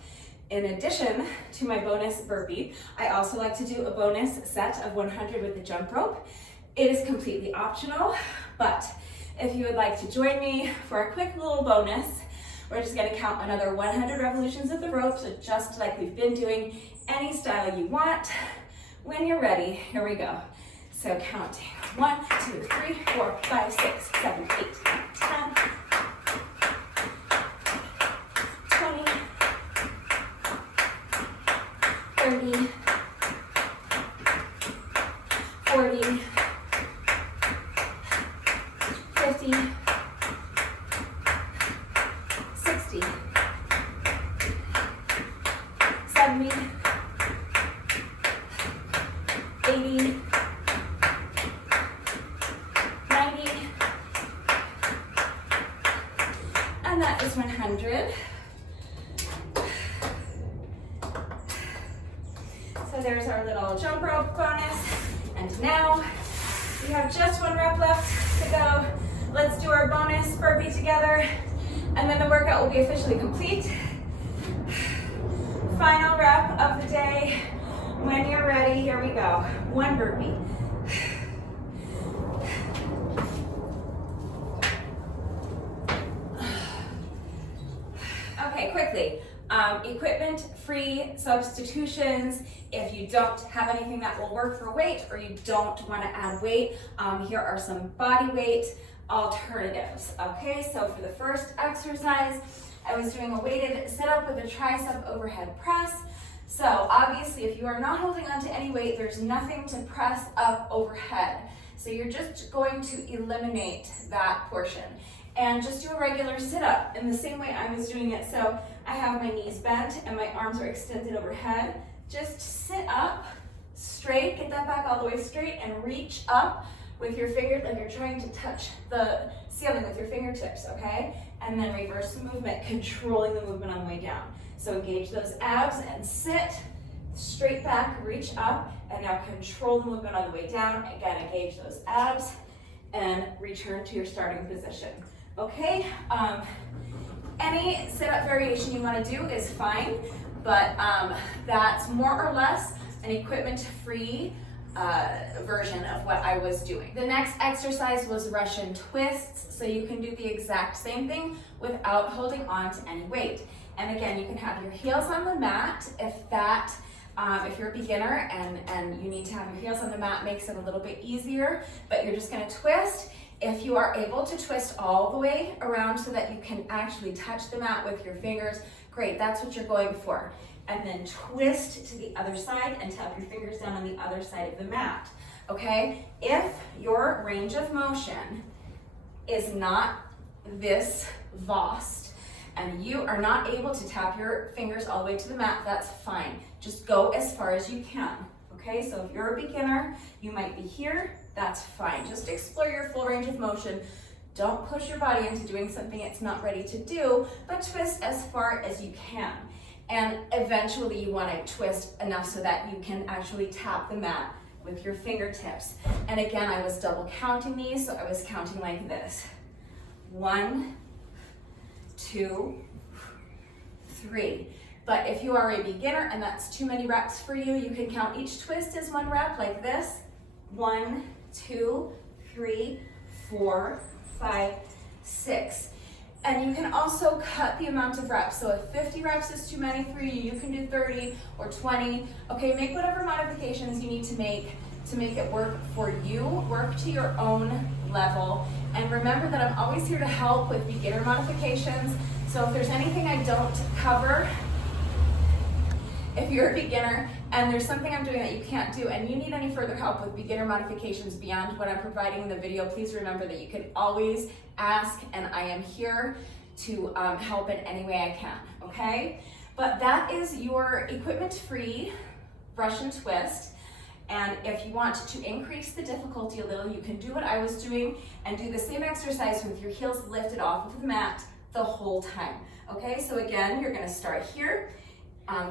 in addition to my bonus burpee, I also like to do a bonus set of 100 with the jump rope. It is completely optional, but if you would like to join me for a quick little bonus, we're just gonna count another 100 revolutions of the rope, so just like we've been doing, any style you want. When you're ready, here we go. So counting 1, 2, 3, 4, 5, 6, 7, 8, 9, 10, 20, 30, 40, 50, 60, 70, 80, 90, and that is 100. So there's our little jump rope bonus. And now we have just 1 rep left to go. Let's do our bonus burpee together, and then the workout will be officially complete. Final rep of the day. When you're ready, here we go. 1 burpee. Okay, quickly. Equipment-free substitutions. If you don't have anything that will work for weight or you don't want to add weight, here are some body weight alternatives. Okay, so for the first exercise, I was doing a weighted sit-up with a tricep overhead press. So obviously, if you are not holding on to any weight, there's nothing to press up overhead. So you're just going to eliminate that portion and just do a regular sit-up in the same way I was doing it. So I have my knees bent and my arms are extended overhead. Just sit up straight, get that back all the way straight, and reach up with your fingers like you're trying to touch the ceiling with your fingertips, okay? And then reverse the movement, controlling the movement on the way down. So engage those abs and sit straight back, reach up, and now control the movement on the way down. Again, engage those abs and return to your starting position. Okay, any sit-up variation you want to do is fine, but that's more or less an equipment-free version of what I was doing. The next exercise was Russian twists, so you can do the exact same thing without holding on to any weight. And again, you can have your heels on the mat if you're a beginner and you need to have your heels on the mat, makes it a little bit easier, but you're just gonna twist If you are able to twist all the way around so that you can actually touch the mat with your fingers, great, that's what you're going for. And then twist to the other side and tap your fingers down on the other side of the mat, okay? If your range of motion is not this vast and you are not able to tap your fingers all the way to the mat, that's fine. Just go as far as you can, okay? So if you're a beginner, you might be here, that's fine. Just explore your full range of motion. Don't push your body into doing something it's not ready to do, but twist as far as you can. And eventually you want to twist enough so that you can actually tap the mat with your fingertips. And again, I was double counting these, so I was counting like this. 1, 2, 3. But if you are a beginner and that's too many reps for you, you can count each twist as 1 rep like this. 1, 2, 3, 4, 5, 6. And you can also cut the amount of reps. So if 50 reps is too many for you, you can do 30 or 20. Okay, make whatever modifications you need to make it work for you. Work to your own level. And remember that I'm always here to help with beginner modifications. So if there's anything I don't cover, if you're a beginner and there's something I'm doing that you can't do and you need any further help with beginner modifications beyond what I'm providing in the video, please remember that you can always ask, and I am here to help in any way I can, okay? But that is your equipment-free Russian twist. And if you want to increase the difficulty a little, you can do what I was doing and do the same exercise with your heels lifted off of the mat the whole time, okay? So again, you're gonna start here.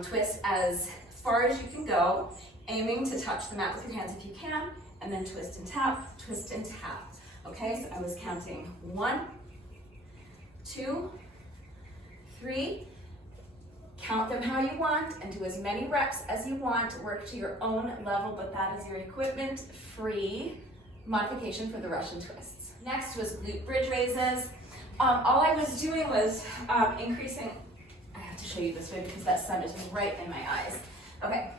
Twist as far as you can go, aiming to touch the mat with your hands if you can, and then twist and tap, twist and tap. Okay, so I was counting 1, 2, 3. Count them how you want and do as many reps as you want. Work to your own level, but that is your equipment-free modification for the Russian twists. Next was glute bridge raises. All I was doing was increasing. I have to show you this way because that sun is right in my eyes. Okay.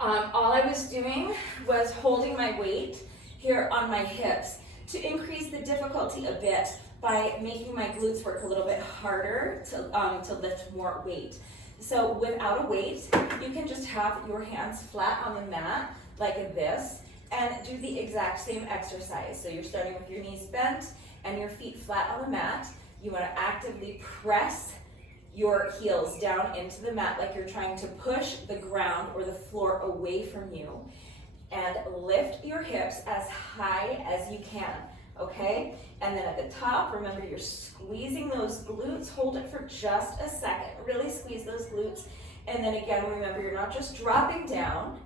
All I was doing was holding my weight here on my hips to increase the difficulty a bit by making my glutes work a little bit harder to lift more weight. So without a weight, you can just have your hands flat on the mat like this and do the exact same exercise. So you're starting with your knees bent and your feet flat on the mat. You want to actively press your heels down into the mat like you're trying to push the ground or the floor away from you, and lift your hips as high as you can, okay? And then at the top, remember you're squeezing those glutes. Hold it for just a second. Really squeeze those glutes. And then again, remember you're not just dropping down,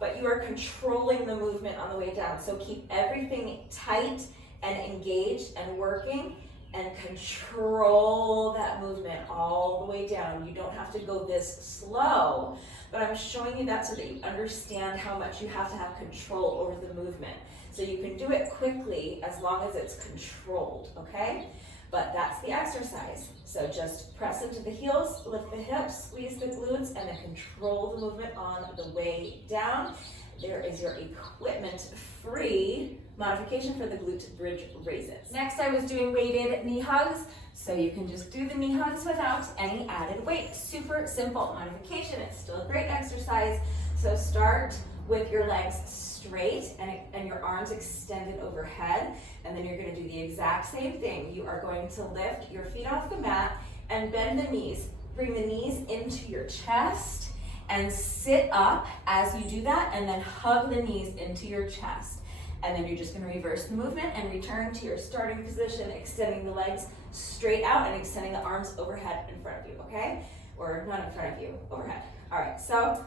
but you are controlling the movement on the way down. So keep everything tight and engaged and working, and control that movement all the way down. You don't have to go this slow, but I'm showing you that so that you understand how much you have to have control over the movement. So you can do it quickly as long as it's controlled, okay? But that's the exercise. So just press into the heels, lift the hips, squeeze the glutes, and then control the movement on the way down. There is your equipment-free modification for the glute bridge raises. Next, I was doing weighted knee hugs. So you can just do the knee hugs without any added weight. Super simple modification. It's still a great exercise. So start with your legs straight and your arms extended overhead. And then you're going to do the exact same thing. You are going to lift your feet off the mat and bend the knees. Bring the knees into your chest and sit up as you do that, and then hug the knees into your chest. And then you're just going to reverse the movement and return to your starting position, extending the legs straight out and extending the arms overhead in front of you, okay? Or not in front of you, overhead. All right, so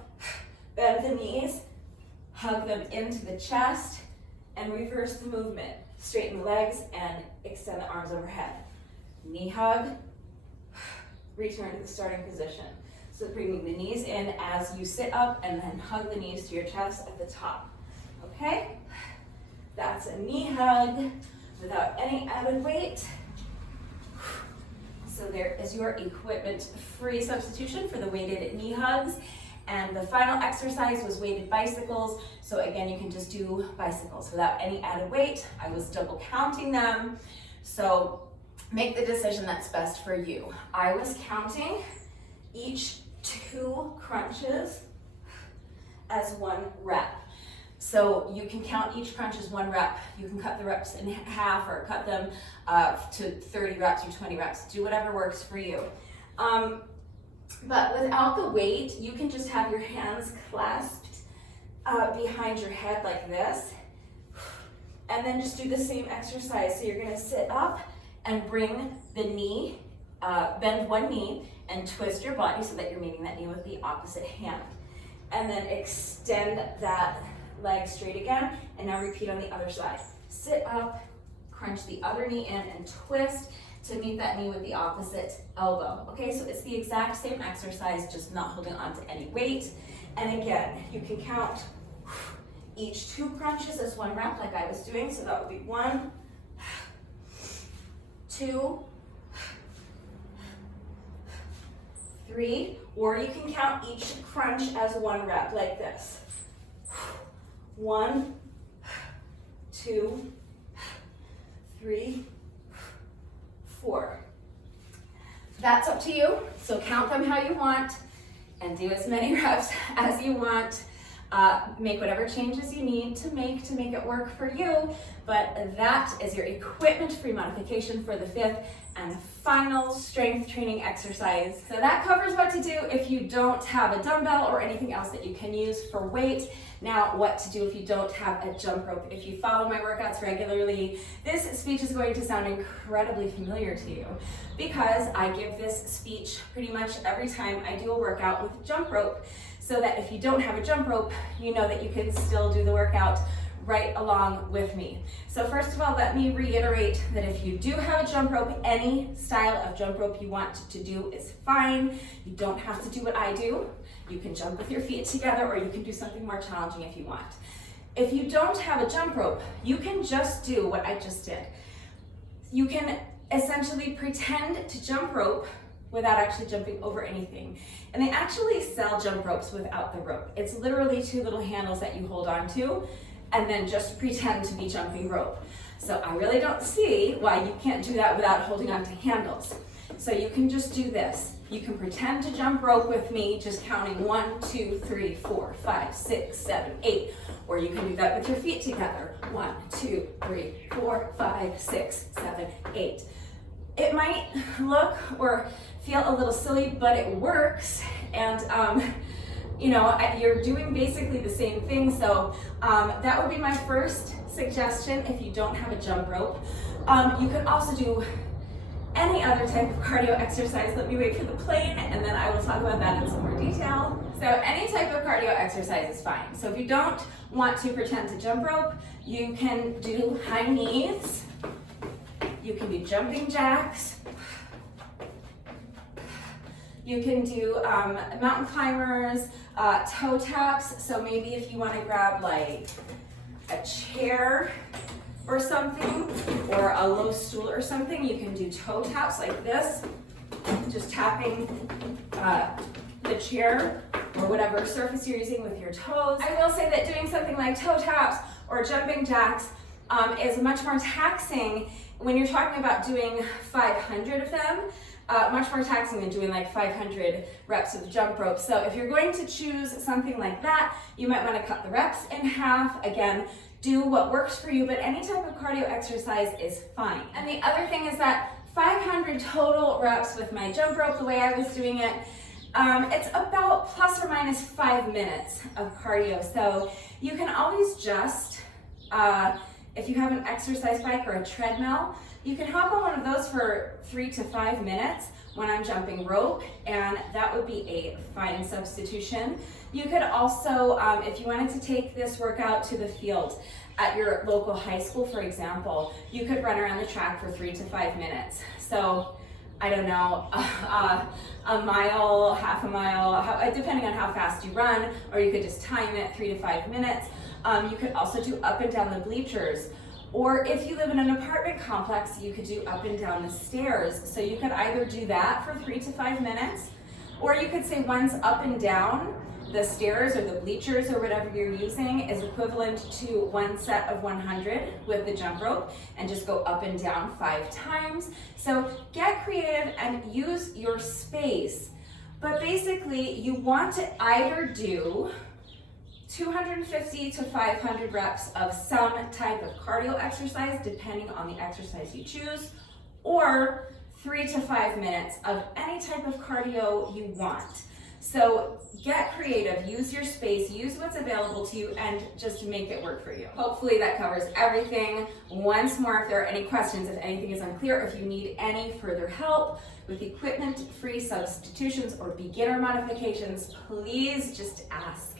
bend the knees, hug them into the chest, and reverse the movement. Straighten the legs and extend the arms overhead. Knee hug, return to the starting position. So bringing the knees in as you sit up, and then hug the knees to your chest at the top, okay? That's a knee hug without any added weight. So there is your equipment-free substitution for the weighted knee hugs. And the final exercise was weighted bicycles. So again, you can just do bicycles without any added weight. I was double counting them. So make the decision that's best for you. I was counting each 2 crunches as 1 rep. So you can count each crunch as 1 rep. You can cut the reps in half or cut them to 30 reps or 20 reps. Do whatever works for you. But without the weight, you can just have your hands clasped behind your head like this. And then just do the same exercise. So you're gonna sit up and bring the knee, bend one knee and twist your body so that you're meeting that knee with the opposite hand. And then extend that leg straight again, and now repeat on the other side. Sit up, crunch the other knee in and twist to meet that knee with the opposite elbow. Okay, so it's the exact same exercise, just not holding on to any weight. And again, you can count each 2 crunches as 1 rep like I was doing, so that would be 1, 2, 3, or you can count each crunch as 1 rep like this. 1, 2, 3, 4. That's up to you, so count them how you want and do as many reps as you want. Make whatever changes you need to make it work for you, but that is your equipment-free modification for the 5th and final strength training exercise. So that covers what to do if you don't have a dumbbell or anything else that you can use for weight. Now, what to do if you don't have a jump rope. If you follow my workouts regularly, this speech is going to sound incredibly familiar to you because I give this speech pretty much every time I do a workout with a jump rope, so that if you don't have a jump rope, you know that you can still do the workout right along with me. So first of all, let me reiterate that if you do have a jump rope, any style of jump rope you want to do is fine. You don't have to do what I do. You can jump with your feet together, or you can do something more challenging if you want. If you don't have a jump rope, you can just do what I just did. You can essentially pretend to jump rope without actually jumping over anything. And they actually sell jump ropes without the rope. It's literally 2 little handles that you hold on to and then just pretend to be jumping rope. So I really don't see why you can't do that without holding on to handles. So you can just do this. You can pretend to jump rope with me, just counting 1, 2, 3, 4, 5, 6, 7, 8. Or you can do that with your feet together. 1, 2, 3, 4, 5, 6, 7, 8. It might look or feel a little silly, but it works. And you know, you're doing basically the same thing. So that would be my first suggestion if you don't have a jump rope. You can also do any other type of cardio exercise. Let me wait for the plane and then I will talk about that in some more detail. So any type of cardio exercise is fine. So if you don't want to pretend to jump rope, you can do high knees. You can do jumping jacks. You can do mountain climbers, toe taps. So maybe if you want to grab like a chair or something, or a low stool or something, you can do toe taps like this, just tapping the chair or whatever surface you're using with your toes. I will say that doing something like toe taps or jumping jacks is much more taxing when you're talking about doing 500 of them, much more taxing than doing like 500 reps of jump rope. So if you're going to choose something like that, you might want to cut the reps in half. Again, do what works for you, but any type of cardio exercise is fine. And the other thing is that 500 total reps with my jump rope, the way I was doing it, it's about plus or minus 5 minutes of cardio. So you can always just, if you have an exercise bike or a treadmill, you can hop on one of those for 3 to 5 minutes when I'm jumping rope, and that would be a fine substitution. You could also, if you wanted to take this workout to the field at your local high school, for example, you could run around the track for 3 to 5 minutes. So, I don't know, a mile, half a mile, depending on how fast you run, or you could just time it 3 to 5 minutes. You could also do up and down the bleachers. Or if you live in an apartment complex, you could do up and down the stairs. So you could either do that for 3 to 5 minutes, or you could say one's up and down, the stairs or the bleachers or whatever you're using is equivalent to 1 set of 100 with the jump rope, and just go up and down 5 times. So get creative and use your space. But basically you want to either do 250 to 500 reps of some type of cardio exercise, depending on the exercise you choose, or 3 to 5 minutes of any type of cardio you want. So get creative, use your space, use what's available to you, and just make it work for you. Hopefully that covers everything. Once more, if there are any questions, if anything is unclear, if you need any further help with equipment-free substitutions or beginner modifications, please just ask.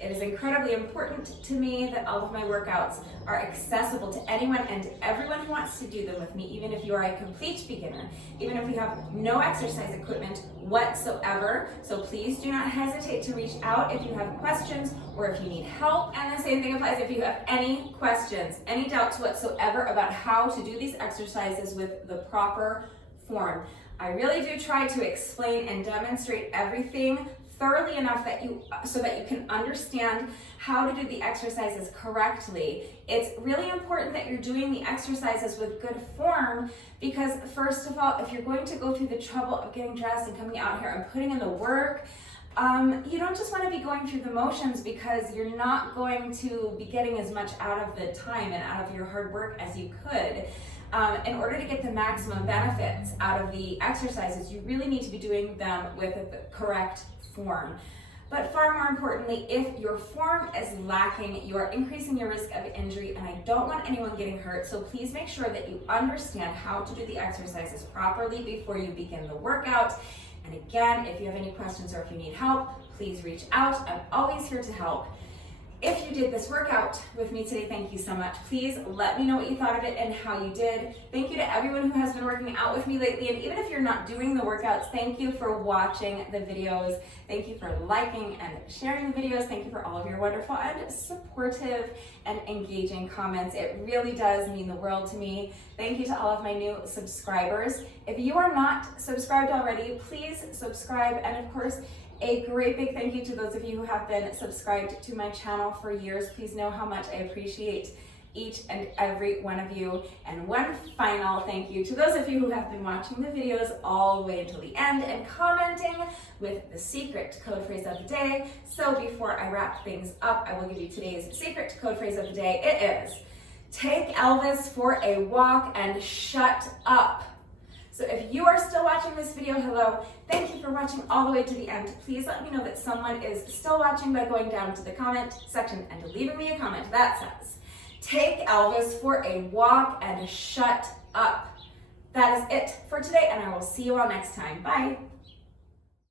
It is incredibly important to me that all of my workouts are accessible to anyone and everyone who wants to do them with me, even if you are a complete beginner, even if you have no exercise equipment whatsoever. So please do not hesitate to reach out if you have questions or if you need help. And the same thing applies if you have any questions, any doubts whatsoever about how to do these exercises with the proper form. I really do try to explain and demonstrate everything thoroughly enough so that you can understand how to do the exercises correctly. It's really important that you're doing the exercises with good form, because first of all, if you're going to go through the trouble of getting dressed and coming out here and putting in the work, you don't just want to be going through the motions, because you're not going to be getting as much out of the time and out of your hard work as you could. In order to get the maximum benefits out of the exercises, you really need to be doing them with the correct form. But far more importantly, if your form is lacking, you are increasing your risk of injury, and I don't want anyone getting hurt. So please make sure that you understand how to do the exercises properly before you begin the workout. And again, if you have any questions or if you need help, please reach out. I'm always here to help. If you did this workout with me today, thank you so much. Please let me know what you thought of it and how you did. Thank you to everyone who has been working out with me lately. And even if you're not doing the workouts, thank you for watching the videos. Thank you for liking and sharing the videos. Thank you for all of your wonderful and supportive and engaging comments. It really does mean the world to me. Thank you to all of my new subscribers. If you are not subscribed already, please subscribe. And of course, a great big thank you to those of you who have been subscribed to my channel for years. Please know how much I appreciate each and every one of you. And one final thank you to those of you who have been watching the videos all the way until the end and commenting with the secret code phrase of the day. So before I wrap things up, I will give you today's secret code phrase of the day. It is, take Elvis for a walk and shut up. So if you are still watching this video, hello, thank you for watching all the way to the end. Please let me know that someone is still watching by going down to the comment section and leaving me a comment that says, take Elvis for a walk and shut up. That is it for today, and I will see you all next time. Bye.